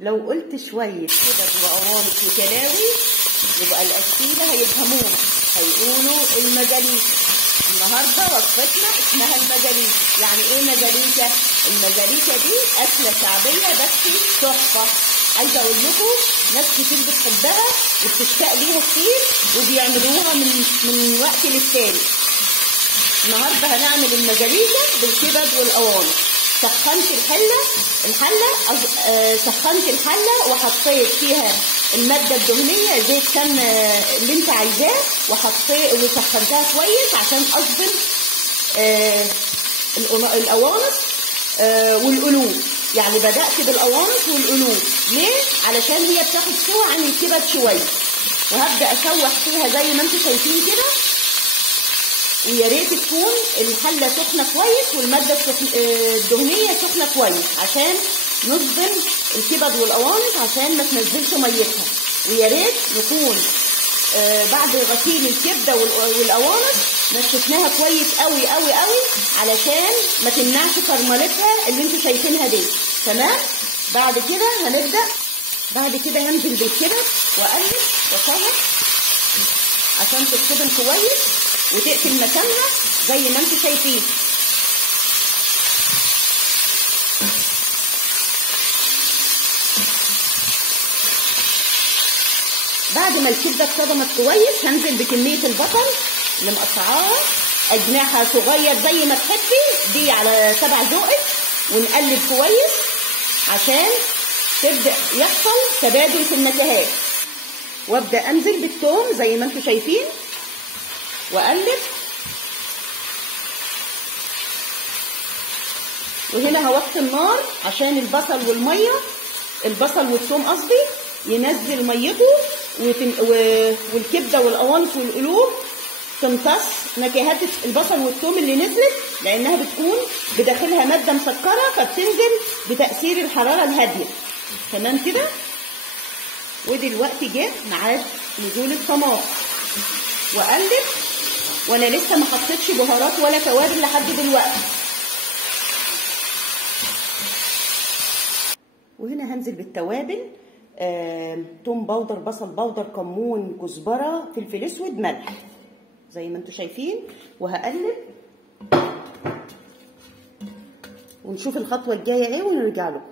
لو قلت شويه كده وقوانص وكلاوي يبقى الأكيلة هيفهمونا، هيقولوا المزاليكا. النهارده وصفتنا اسمها المزاليكا. يعني ايه مزاليكا؟ المزاليكا دي أكلة شعبية بس تحفة. عايزة أقول لكم ناس كتير بتحبها وبتشتاق ليها كتير وبيعملوها من وقت للتاني. النهارده هنعمل المزاليكا بالكبد والقوانص. سخنت سخنت الحله وحطيت فيها الماده الدهنيه زيت سمنه اللي انت عايزاه، وسخنتها كويس عشان اظبط القوانص والقلوب. يعني بدات بالقوانص والقلوب. ليه؟ علشان هي بتاخد سوا عن الكبد شويه، وهبدا اشوح فيها زي ما انتم شايفين كده. ويا ريت تكون الحله سخنه كويس والماده الدهنيه سخنه كويس عشان نصبن الكبد والقوانص عشان ما تنزلش ميتها. ويا ريت نكون بعد غسيل الكبده والقوانص نشفناها كويس قوي قوي قوي علشان ما تمنعش كرملتها اللي انتوا شايفينها دي. تمام؟ بعد كده هنزل بالكبد واقلب واشوح عشان تتصبن كويس وتقفل مكانها زي ما انتم شايفين. بعد ما الكبده اتصدمت كويس هنزل بكميه البصل اللي مقطعاها اجنحها صغير زي ما تحبي، دي على 7 ذوقك، ونقلب كويس عشان تبدا يحصل تبادل في النكهات. وابدا انزل بالثوم زي ما انتم شايفين واقلب. وهنا هوطي النار عشان البصل والثوم قصدي ينزل ميته والكبده والقوانص والقلوب تمتص نكهات البصل والثوم اللي نزلت، لانها بتكون بداخلها ماده مسكره فبتنزل بتاثير الحراره الهاديه. تمام كده؟ ودلوقتي جه ميعاد نزول الطماطم واقلب، وانا لسه ما حطيتش بهارات ولا توابل لحد دلوقتي. وهنا هنزل بالتوابل، توم باودر، بصل باودر، كمون، كزبره، فلفل اسود، ملح زي ما انتم شايفين. وهقلب ونشوف الخطوه الجايه ايه ونرجع لكم.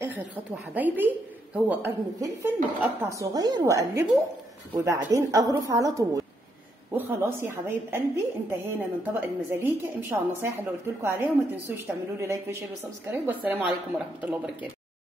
اخر خطوه حبايبي هو قرن فلفل متقطع صغير واقلبه وبعدين اغرف على طول. وخلاص يا حبايب قلبي انتهينا من طبق المزاليكا. امشوا على النصايح اللي قلت لكم عليها وما تنسوش تعملوا لي لايك وشير وسبسكرايب. والسلام عليكم ورحمه الله وبركاته.